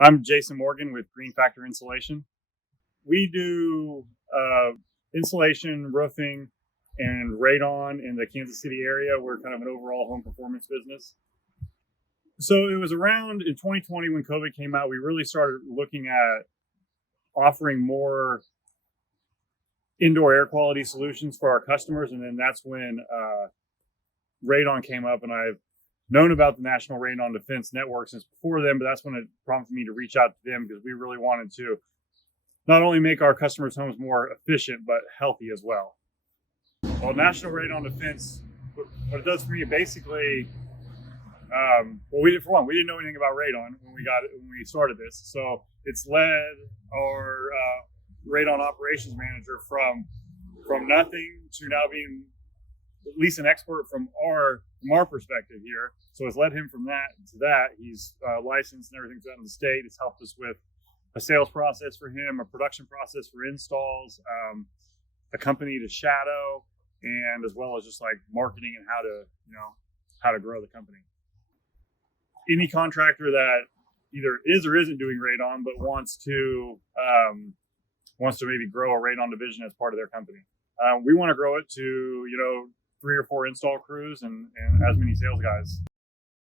I'm Jason Morgan with Green Factor Insulation. We do insulation, roofing, and radon in the Kansas City area. We're kind of an overall home performance business. So it was around in 2020 when COVID came out, we really started looking at offering more indoor air quality solutions for our customers. And then that's when radon came up, and I've known about the National Radon Defense network since before then, but that's when it prompted me to reach out to them because we really wanted to not only make our customers' homes more efficient, but healthy as well. Well, National Radon Defense, what it does for me, basically, we didn't know anything about radon when we started this. So it's led our radon operations manager from nothing to now being at least an expert from our perspective here. So it's led him from that to that. He's licensed and everything's out in the state. It's helped us with a sales process for him, a production process for installs, a company to shadow, and as well as just like marketing and how to grow the company. Any contractor that either is or isn't doing radon but wants to maybe grow a radon division as part of their company. We want to grow it to 3 or 4 install crews and as many sales guys.